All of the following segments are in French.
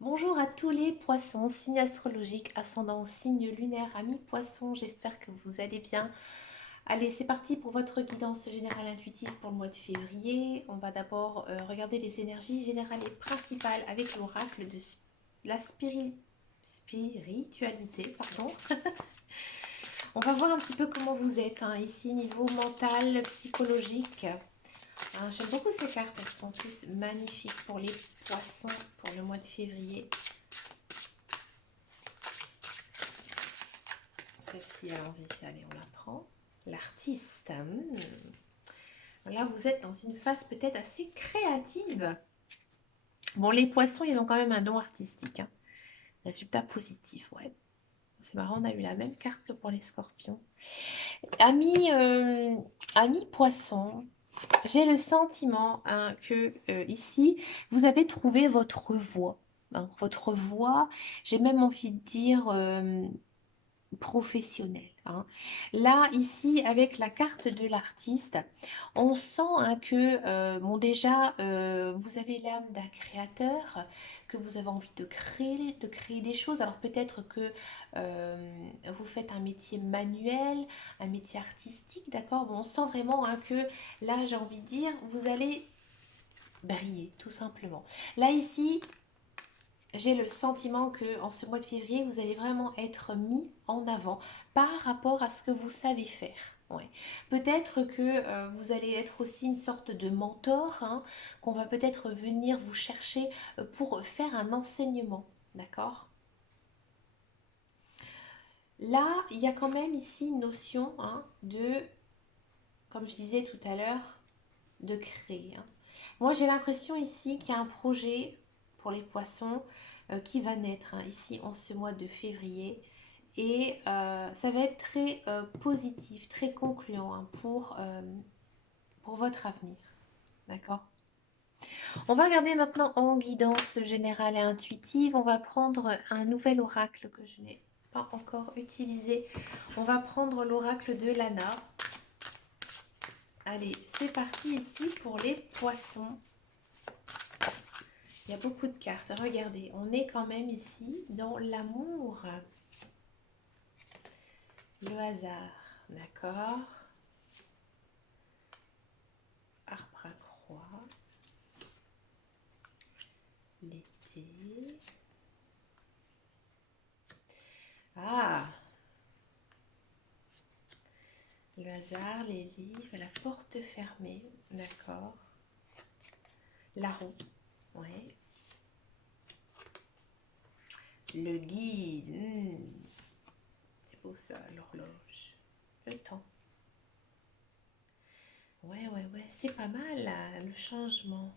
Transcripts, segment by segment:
Bonjour à tous les poissons, signe astrologique, ascendant, signe lunaire, amis poissons, j'espère que vous allez bien. Allez, c'est parti pour votre guidance générale intuitive pour le mois de février. On va d'abord regarder les énergies générales et principales avec l'oracle de la spiritualité, pardon. On va voir un petit peu comment vous êtes, hein, ici, niveau mental, psychologique. J'aime beaucoup ces cartes, elles sont tous magnifiques pour les poissons pour le mois de février. Celle-ci a envie, allez, on la prend. L'artiste. Là, vous êtes dans une phase peut-être assez créative. Bon, les poissons, ils ont quand même un don artistique, hein. Résultat positif, ouais. C'est marrant, on a eu la même carte que pour les scorpions. Amis, amis poissons, j'ai le sentiment, hein, que ici, vous avez trouvé votre voie, hein. Votre voie, j'ai même envie de dire professionnel, hein. Là, ici, avec la carte de l'artiste, on sent, hein, que, bon, déjà, vous avez l'âme d'un créateur, que vous avez envie de créer des choses. Alors peut-être que vous faites un métier manuel, un métier artistique, d'accord? Bon, on sent vraiment, hein, que là, j'ai envie de dire, vous allez briller, tout simplement. Là, ici, j'ai le sentiment que en ce mois de février, vous allez vraiment être mis en avant par rapport à ce que vous savez faire. Ouais. Peut-être que vous allez être aussi une sorte de mentor, hein, qu'on va peut-être venir vous chercher pour faire un enseignement. D'accord? Là, il y a quand même ici une notion, hein, de, comme je disais tout à l'heure, de créer, hein. Moi, j'ai l'impression ici qu'il y a un projet pour les poissons qui va naître, hein, ici en ce mois de février. Et ça va être très positif, très concluant, hein, pour votre avenir. D'accord? On va regarder maintenant en guidance générale et intuitive. On va prendre un nouvel oracle que je n'ai pas encore utilisé. On va prendre l'oracle de Lana. Allez, c'est parti ici pour les poissons. Il y a beaucoup de cartes. Regardez, on est quand même ici dans l'amour. Le hasard, d'accord. Arbre à croix. L'été. Ah, le hasard, les livres, la porte fermée, d'accord. La roue, ouais. Le guide, c'est beau ça, l'horloge. Le temps. Ouais, ouais, ouais, c'est pas mal là, le changement.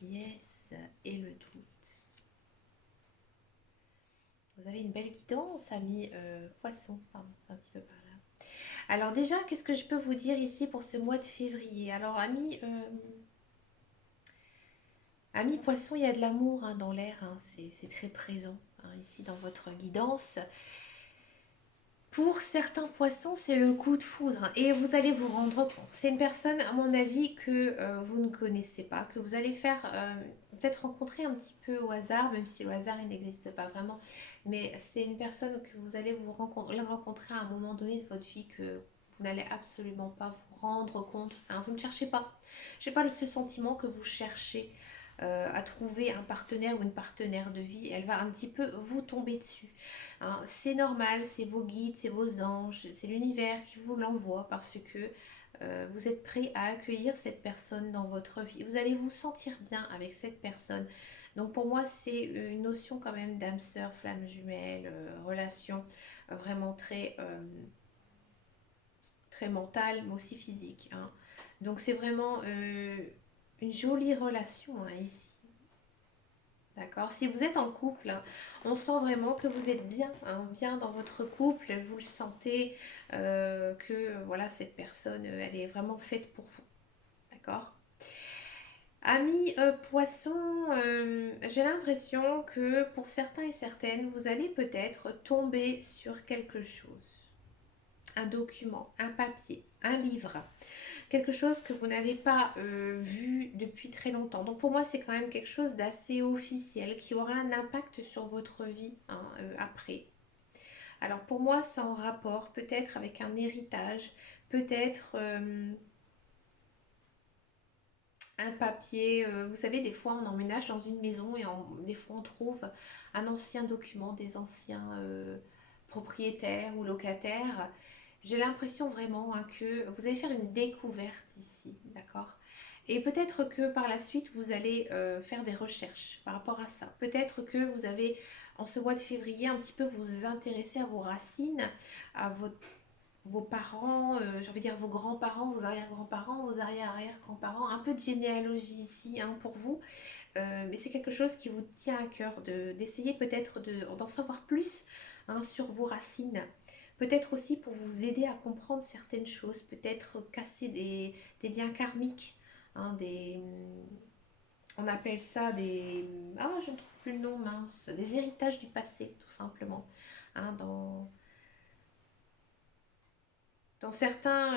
Yes, et le doute. Vous avez une belle guidance, ami poisson. Pardon, c'est un petit peu par là. Alors déjà, qu'est-ce que je peux vous dire ici pour ce mois de février? Alors, ami poisson, il y a de l'amour, hein, dans l'air, hein, c'est très présent, hein, ici dans votre guidance. Pour certains poissons, c'est le coup de foudre, hein, et vous allez vous rendre compte. C'est une personne, à mon avis, que vous ne connaissez pas, que vous allez faire peut-être rencontrer un petit peu au hasard, même si le hasard il n'existe pas vraiment. Mais c'est une personne que vous allez rencontrer à un moment donné de votre vie que vous n'allez absolument pas vous rendre compte, hein. Vous ne cherchez pas. Je n'ai pas ce sentiment que vous cherchez à trouver un partenaire ou une partenaire de vie. Elle va un petit peu vous tomber dessus, hein. C'est normal, c'est vos guides, c'est vos anges, c'est l'univers qui vous l'envoie parce que vous êtes prêt à accueillir cette personne dans votre vie. Vous allez vous sentir bien avec cette personne. Donc pour moi, c'est une notion quand même d'âme sœur, flamme jumelle, relation vraiment très mentale, mais aussi physique, hein. Donc c'est vraiment une jolie relation, hein, ici. D'accord. Si vous êtes en couple, hein, on sent vraiment que vous êtes bien, hein, bien dans votre couple. Vous le sentez que voilà, cette personne, elle est vraiment faite pour vous. D'accord. Amis poissons, j'ai l'impression que pour certains et certaines, vous allez peut-être tomber sur quelque chose. un document, un papier, un livre, quelque chose que vous n'avez pas vu depuis très longtemps. Donc pour moi, c'est quand même quelque chose d'assez officiel qui aura un impact sur votre vie hein, après. Alors pour moi, c'est en rapport peut-être avec un héritage, peut-être un papier. Vous savez, des fois on emménage dans une maison et des fois on trouve un ancien document des anciens propriétaires ou locataires. J'ai l'impression vraiment hein, que vous allez faire une découverte ici, d'accord? Et peut-être que par la suite, vous allez faire des recherches par rapport à ça. Peut-être que vous avez, en ce mois de février, un petit peu vous intéresser à vos racines, à vos parents, j'ai envie de dire vos grands-parents, vos arrière-grands-parents, vos arrière-arrière-grands-parents, un peu de généalogie ici hein, pour vous. Mais c'est quelque chose qui vous tient à cœur d'essayer peut-être d'en savoir plus hein, sur vos racines. Peut-être aussi pour vous aider à comprendre certaines choses, peut-être casser des liens karmiques, hein, on appelle ça des... Ah, je ne trouve plus le nom, mince. Des héritages du passé, tout simplement. Hein, dans certains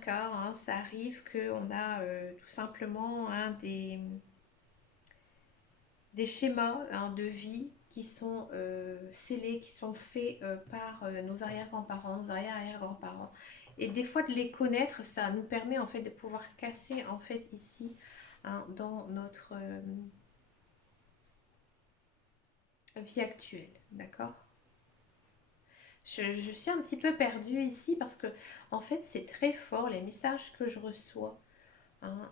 cas, hein, ça arrive qu'on a tout simplement hein, des schémas hein, de vie qui sont scellés, qui sont faits par nos arrière-grands-parents, nos arrière-arrière-grands-parents. Et des fois de les connaître, ça nous permet en fait de pouvoir casser en fait ici hein, dans notre vie actuelle, d'accord? Je suis un petit peu perdue ici parce que en fait c'est très fort les messages que je reçois. Hein,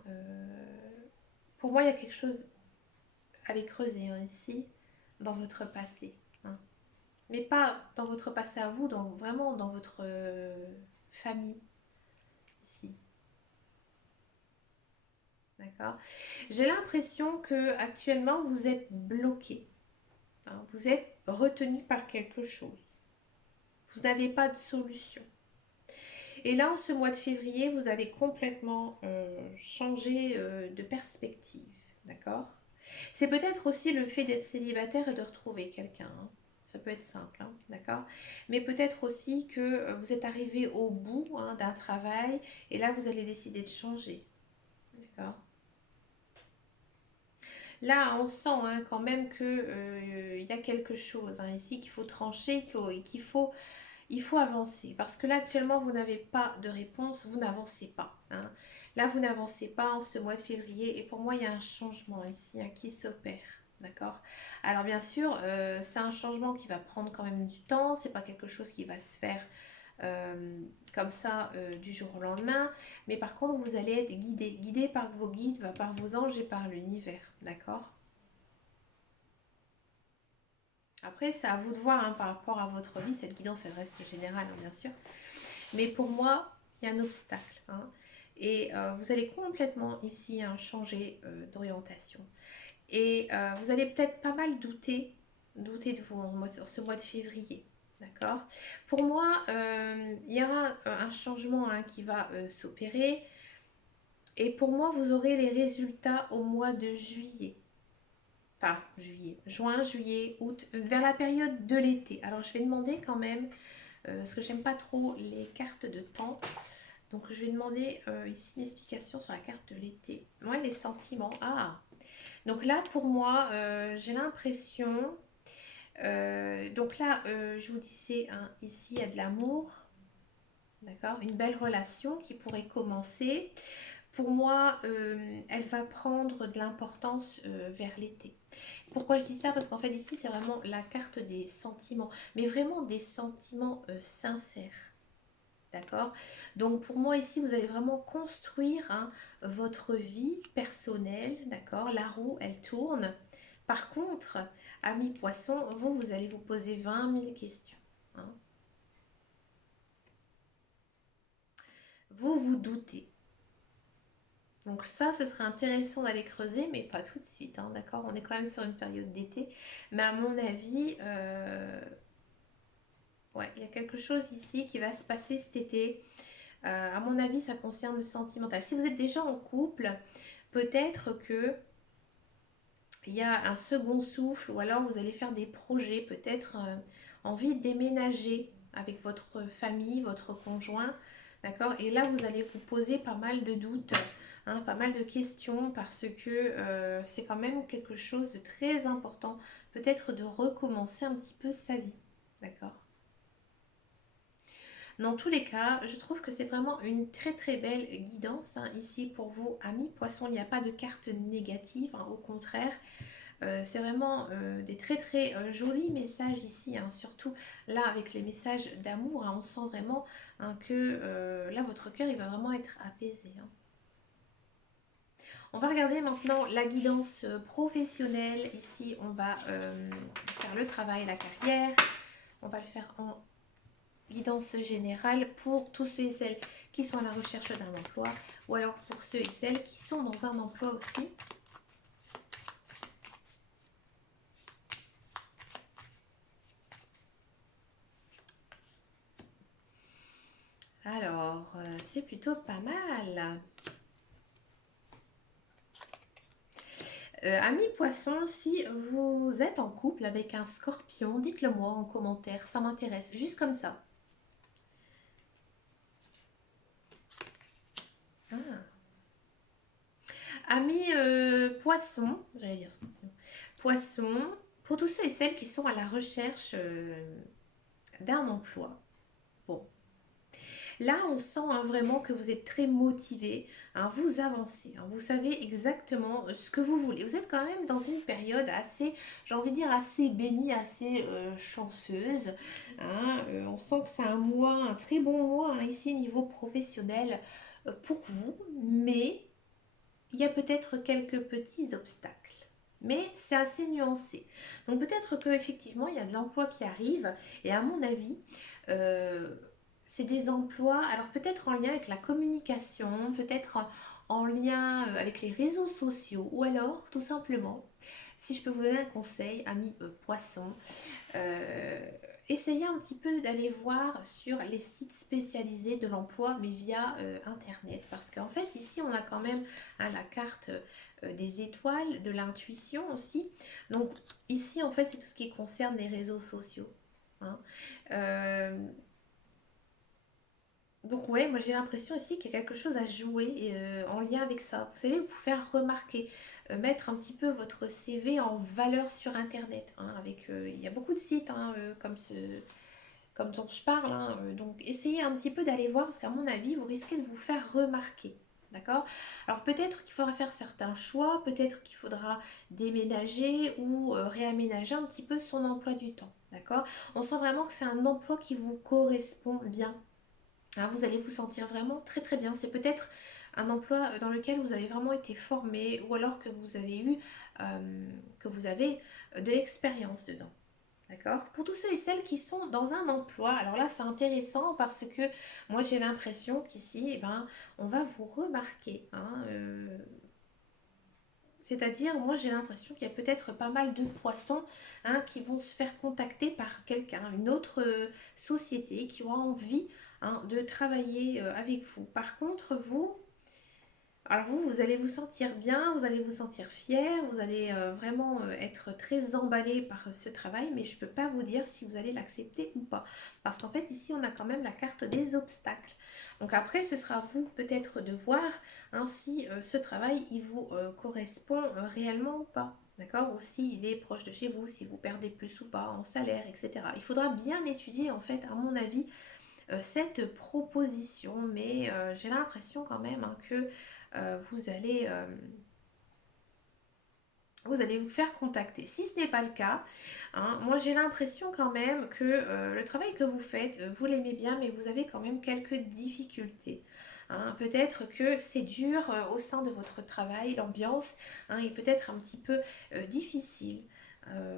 pour moi il y a quelque chose à aller creuser hein, ici dans votre passé. Hein. Mais pas dans votre passé à vous, vraiment dans votre famille ici. D'accord. J'ai l'impression que actuellement vous êtes bloqué. Hein, vous êtes retenu par quelque chose. Vous n'avez pas de solution. Et là, en ce mois de février, vous allez complètement changer de perspective. D'accord. C'est peut-être aussi le fait d'être célibataire et de retrouver quelqu'un. Hein. Ça peut être simple, hein, d'accord. Mais peut-être aussi que vous êtes arrivé au bout hein, d'un travail et là, vous allez décider de changer. D'accord. Là, on sent hein, quand même qu'il y a quelque chose hein, ici qu'il faut trancher et il faut avancer. Parce que là, actuellement, vous n'avez pas de réponse, vous n'avancez pas. Hein. Là, vous n'avancez pas en ce mois de février. Et pour moi, il y a un changement ici hein, qui s'opère. D'accord. Alors, bien sûr, c'est un changement qui va prendre quand même du temps. C'est pas quelque chose qui va se faire comme ça du jour au lendemain. Mais par contre, vous allez être guidé. Guidé par vos guides, par vos anges et par l'univers. D'accord. Après, c'est à vous de voir hein, par rapport à votre vie. Cette guidance, elle reste générale, hein, bien sûr. Mais pour moi, il y a un obstacle. Hein, et vous allez complètement ici hein, changer d'orientation. Et vous allez peut-être pas mal douter de vous en ce mois de février. D'accord. Pour moi, il y aura un changement hein, qui va s'opérer. Et pour moi, vous aurez les résultats au mois de juillet. Enfin, juillet, juin, juillet, août, vers la période de l'été. Alors, je vais demander quand même, parce que j'aime pas trop les cartes de temps. Donc, je vais demander ici une explication sur la carte de l'été. Ouais, les sentiments. Ah, donc là, pour moi, j'ai l'impression. Donc là, je vous disais, hein, ici, il y a de l'amour. D'accord. Une belle relation qui pourrait commencer. Pour moi, elle va prendre de l'importance vers l'été. Pourquoi je dis ça? Parce qu'en fait, ici, c'est vraiment la carte des sentiments. Mais vraiment des sentiments sincères. D'accord. Donc pour moi ici, vous allez vraiment construire hein, votre vie personnelle. D'accord. La roue, elle tourne. Par contre, ami poisson, vous allez vous poser 20 000 questions. Hein. Vous doutez. Donc ça, ce serait intéressant d'aller creuser, mais pas tout de suite. Hein, d'accord. On est quand même sur une période d'été. Mais à mon avis, ouais, il y a quelque chose ici qui va se passer cet été. À mon avis, ça concerne le sentimental. Si vous êtes déjà en couple, peut-être que il y a un second souffle ou alors vous allez faire des projets, peut-être envie de déménager. avec votre famille, votre conjoint, d'accord? Et là, vous allez vous poser pas mal de doutes, hein, pas mal de questions, parce que c'est quand même quelque chose de très important, peut-être de recommencer un petit peu sa vie, d'accord? Dans tous les cas, je trouve que c'est vraiment une très très belle guidance hein, ici pour vous, amis poissons. Il n'y a pas de carte négative, hein, au contraire. C'est vraiment des très très jolis messages ici, hein, surtout là avec les messages d'amour. Hein, on sent vraiment hein, que là votre cœur il va vraiment être apaisé. Hein. On va regarder maintenant la guidance professionnelle. Ici, on va faire le travail, la carrière. On va le faire en guidance générale pour tous ceux et celles qui sont à la recherche d'un emploi ou alors pour ceux et celles qui sont dans un emploi aussi. Alors, c'est plutôt pas mal. Amis poissons, si vous êtes en couple avec un scorpion, dites-le moi en commentaire, ça m'intéresse, juste comme ça. Ah. Amis poissons, j'allais dire poissons, pour tous ceux et celles qui sont à la recherche d'un emploi. Bon, là, on sent hein, vraiment que vous êtes très motivé, hein, vous avancez, hein, vous savez exactement ce que vous voulez. Vous êtes quand même dans une période assez, j'ai envie de dire, assez bénie, assez chanceuse. Hein, on sent que c'est un mois, un très bon mois hein, ici niveau professionnel pour vous, mais il y a peut-être quelques petits obstacles. Mais c'est assez nuancé. Donc peut-être qu'effectivement, il y a de l'emploi qui arrive. Et à mon avis, euh, c'est des emplois, alors peut-être en lien avec la communication, peut-être en lien avec les réseaux sociaux, ou alors tout simplement, si je peux vous donner un conseil, amis poissons, euh, essayez un petit peu d'aller voir sur les sites spécialisés de l'emploi, mais via Internet. Parce qu'en fait, ici, on a quand même hein, la carte des étoiles, de l'intuition aussi. Donc ici, en fait, c'est tout ce qui concerne les réseaux sociaux. Hein. Euh, donc ouais, moi j'ai l'impression ici qu'il y a quelque chose à jouer en lien avec ça. Vous savez, vous faire remarquer, mettre un petit peu votre CV en valeur sur Internet. Hein, avec, il y a beaucoup de sites hein, comme dont je parle. Hein, donc essayez un petit peu d'aller voir parce qu'à mon avis, vous risquez de vous faire remarquer. D'accord. Alors peut-être qu'il faudra faire certains choix, peut-être qu'il faudra déménager ou réaménager un petit peu son emploi du temps. D'accord. On sent vraiment que c'est un emploi qui vous correspond bien. Hein, vous allez vous sentir vraiment très très bien. C'est peut-être un emploi dans lequel vous avez vraiment été formé ou alors que vous avez eu que vous avez de l'expérience dedans. D'accord. Pour tous ceux et celles qui sont dans un emploi, alors là c'est intéressant parce que moi j'ai l'impression qu'ici, eh ben, on va vous remarquer. Hein, c'est-à-dire, moi j'ai l'impression qu'il y a peut-être pas mal de poissons hein, qui vont se faire contacter par quelqu'un, une autre société qui aura envie hein, de travailler avec vous. Par contre, vous, alors vous allez vous sentir bien, vous allez vous sentir fier, vous allez vraiment être très emballé par ce travail, mais je ne peux pas vous dire si vous allez l'accepter ou pas. Parce qu'en fait, ici, on a quand même la carte des obstacles. Donc après, ce sera à vous peut-être de voir hein, si ce travail, il vous correspond réellement ou pas. D'accord. Ou s'il est proche de chez vous, si vous perdez plus ou pas en salaire, etc. Il faudra bien étudier, en fait, à mon avis, cette proposition. Mais j'ai l'impression quand même hein, que vous allez vous faire contacter. Si ce n'est pas le cas, hein, moi j'ai l'impression quand même que le travail que vous faites, vous l'aimez bien, mais vous avez quand même quelques difficultés. Hein. Peut-être que c'est dur au sein de votre travail, l'ambiance hein, est peut-être un petit peu difficile.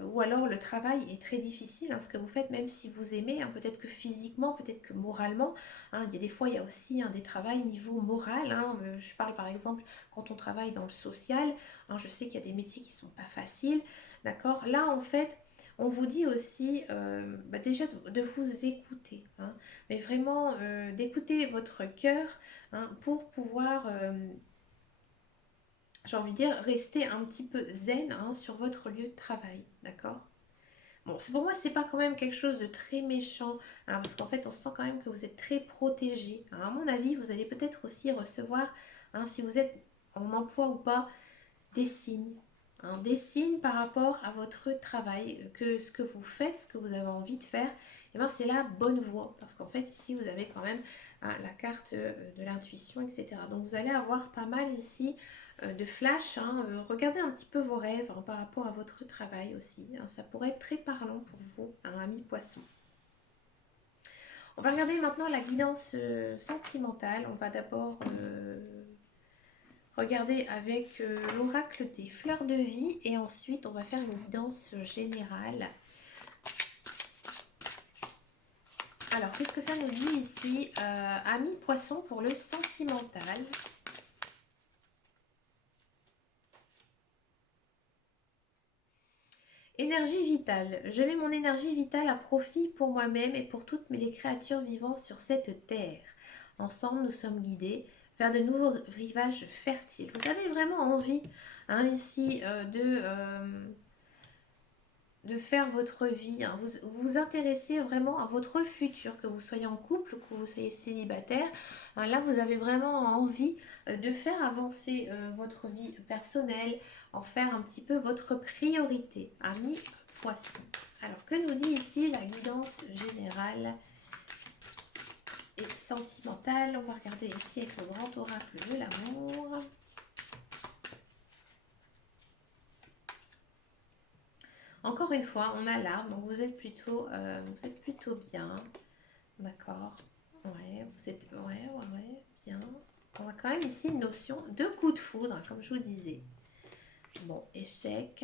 Ou alors le travail est très difficile, hein, ce que vous faites, même si vous aimez, hein, peut-être que physiquement, peut-être que moralement. Hein, il y a des fois, il y a aussi hein, des travails niveau moral. Hein, je parle par exemple quand on travaille dans le social. Hein, je sais qu'il y a des métiers qui ne sont pas faciles. D'accord. Là, en fait, on vous dit aussi bah déjà de vous écouter. Hein, mais vraiment d'écouter votre cœur hein, pour pouvoir j'ai envie de dire, rester un petit peu zen hein, sur votre lieu de travail, d'accord? Bon, pour moi, c'est pas quand même quelque chose de très méchant, hein, parce qu'en fait, on sent quand même que vous êtes très protégé, hein. À mon avis, vous allez peut-être aussi recevoir, hein, si vous êtes en emploi ou pas, des signes, hein, des signes par rapport à votre travail, que ce que vous faites, ce que vous avez envie de faire, eh ben, c'est la bonne voie. Parce qu'en fait, ici, vous avez quand même, hein, la carte de l'intuition, etc. Donc, vous allez avoir pas mal ici de flash, hein. Regardez un petit peu vos rêves, hein, par rapport à votre travail aussi, hein. Ça pourrait être très parlant pour vous, un ami poisson. On va regarder maintenant la guidance sentimentale. On va d'abord regarder avec l'oracle des fleurs de vie et ensuite on va faire une guidance générale. Alors, qu'est-ce que ça nous dit ici, ami poisson pour le sentimental? Énergie vitale. Je mets mon énergie vitale à profit pour moi-même et pour toutes les créatures vivant sur cette terre. Ensemble, nous sommes guidés vers de nouveaux rivages fertiles. Vous avez vraiment envie, hein, ici, de faire votre vie, hein. Vous vous intéressez vraiment à votre futur, que vous soyez en couple ou que vous soyez célibataire, hein. Là, vous avez vraiment envie de faire avancer votre vie personnelle, en faire un petit peu votre priorité, ami poisson. Alors, que nous dit ici la guidance générale et sentimentale? On va regarder ici avec le grand oracle de l'amour. Encore une fois, on a l'arbre, donc vous êtes plutôt bien. D'accord. Ouais, vous êtes. Ouais, bien. On a quand même ici une notion de coup de foudre, hein, comme je vous disais. Bon, échec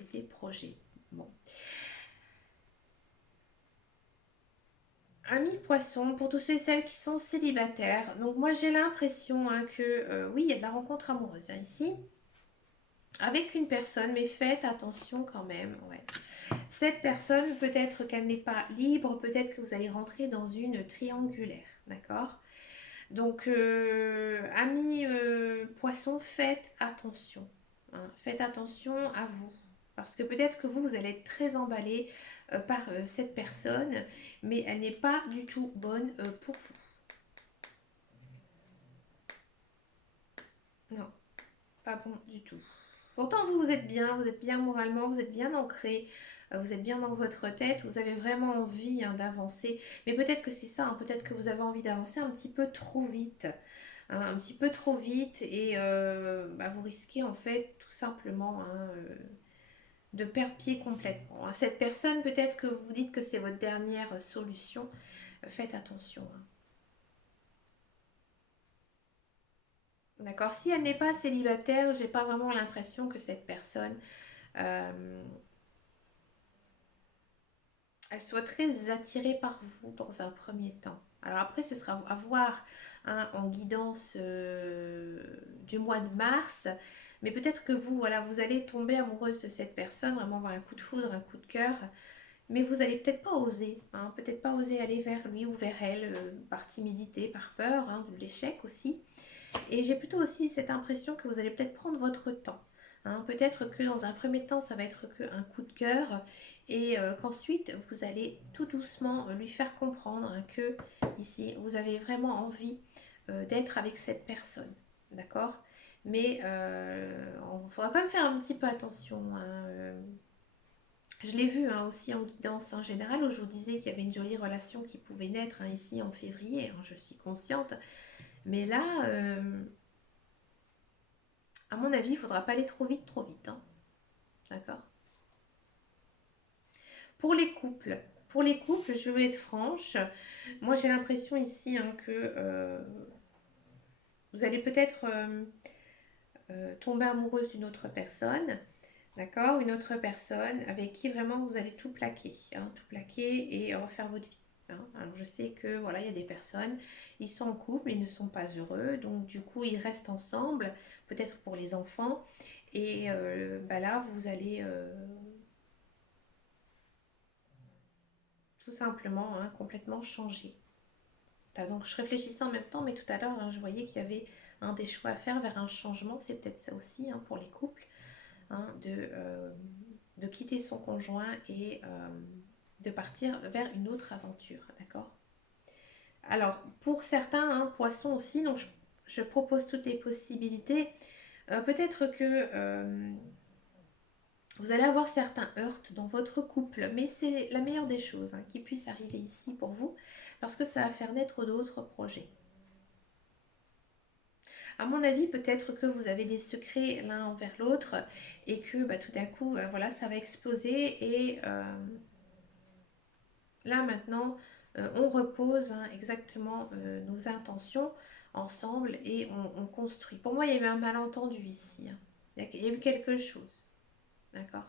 et des projets. Bon. Amis poissons, pour tous ceux et celles qui sont célibataires. Donc, moi, j'ai l'impression, hein, que oui, il y a de la rencontre amoureuse, hein, ici, avec une personne, mais faites attention quand même. Ouais. Cette personne, peut-être qu'elle n'est pas libre, peut-être que vous allez rentrer dans une triangulaire, d'accord? Donc, amis poissons, faites attention, hein. Faites attention à vous. Parce que peut-être que vous allez être très emballé par cette personne, mais elle n'est pas du tout bonne pour vous. Non, pas bon du tout. Pourtant, vous êtes bien moralement, vous êtes bien ancré, vous êtes bien dans votre tête, vous avez vraiment envie, hein, d'avancer. Mais peut-être que c'est ça, hein, peut-être que vous avez envie d'avancer un petit peu trop vite, hein, un petit peu trop vite, et bah, vous risquez en fait tout simplement, hein, de perdre pied complètement, hein. Cette personne, peut-être que vous dites que c'est votre dernière solution, faites attention, hein. D'accord? Si elle n'est pas célibataire, j'ai pas vraiment l'impression que cette personne euh, elle soit très attirée par vous dans un premier temps. Alors après, ce sera à voir, hein, en guidance du mois de mars. Mais peut-être que vous, voilà, vous allez tomber amoureuse de cette personne, vraiment avoir un coup de foudre, un coup de cœur. Mais vous allez peut-être pas oser, hein, peut-être pas oser aller vers lui ou vers elle, par timidité, par peur, hein, de l'échec aussi. Et j'ai plutôt aussi cette impression que vous allez peut-être prendre votre temps, hein. Peut-être que dans un premier temps, ça va être qu'un coup de cœur et qu'ensuite, vous allez tout doucement lui faire comprendre, hein, que ici, vous avez vraiment envie d'être avec cette personne. D'accord? Mais il faudra quand même faire un petit peu attention, hein. Je l'ai vu, hein, aussi en guidance en général, où je vous disais qu'il y avait une jolie relation qui pouvait naître, hein, ici en février, hein, je suis consciente. Mais là, à mon avis, il ne faudra pas aller trop vite, hein. D'accord? Pour les couples, je vais être franche. Moi, j'ai l'impression ici, hein, que vous allez peut-être tomber amoureuse d'une autre personne. D'accord? Une autre personne avec qui vraiment vous allez tout plaquer, hein, tout plaquer et refaire votre vie, hein. Alors je sais que voilà, il y a des personnes, ils sont en couple, ils ne sont pas heureux, donc du coup ils restent ensemble, peut-être pour les enfants, et bah là vous allez tout simplement, hein, complètement changer. Donc je réfléchissais en même temps, mais tout à l'heure, hein, je voyais qu'il y avait un des choix à faire vers un changement, c'est peut-être ça aussi, hein, pour les couples, hein, de quitter son conjoint et de partir vers une autre aventure, d'accord? Alors, pour certains, hein, poissons aussi, donc je propose toutes les possibilités. Peut-être que vous allez avoir certains heurts dans votre couple, mais c'est la meilleure des choses hein, qui puisse arriver ici pour vous, parce que ça va faire naître d'autres projets. À mon avis, peut-être que vous avez des secrets l'un envers l'autre et que bah, tout d'un coup, voilà, ça va exploser et là maintenant, on repose hein, exactement nos intentions ensemble et on construit. Pour moi, il y a eu un malentendu ici, hein. Il y a eu quelque chose, d'accord?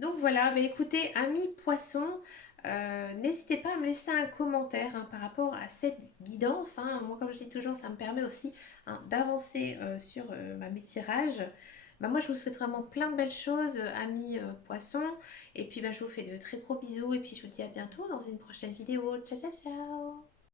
Donc voilà, mais écoutez, amis poissons, n'hésitez pas à me laisser un commentaire hein, par rapport à cette guidance, hein. Moi, comme je dis toujours, ça me permet aussi hein, d'avancer sur mes tirages. Bah, moi, je vous souhaite vraiment plein de belles choses, amis poissons. Et puis, bah, je vous fais de très gros bisous. Et puis, je vous dis à bientôt dans une prochaine vidéo. Ciao, ciao, ciao!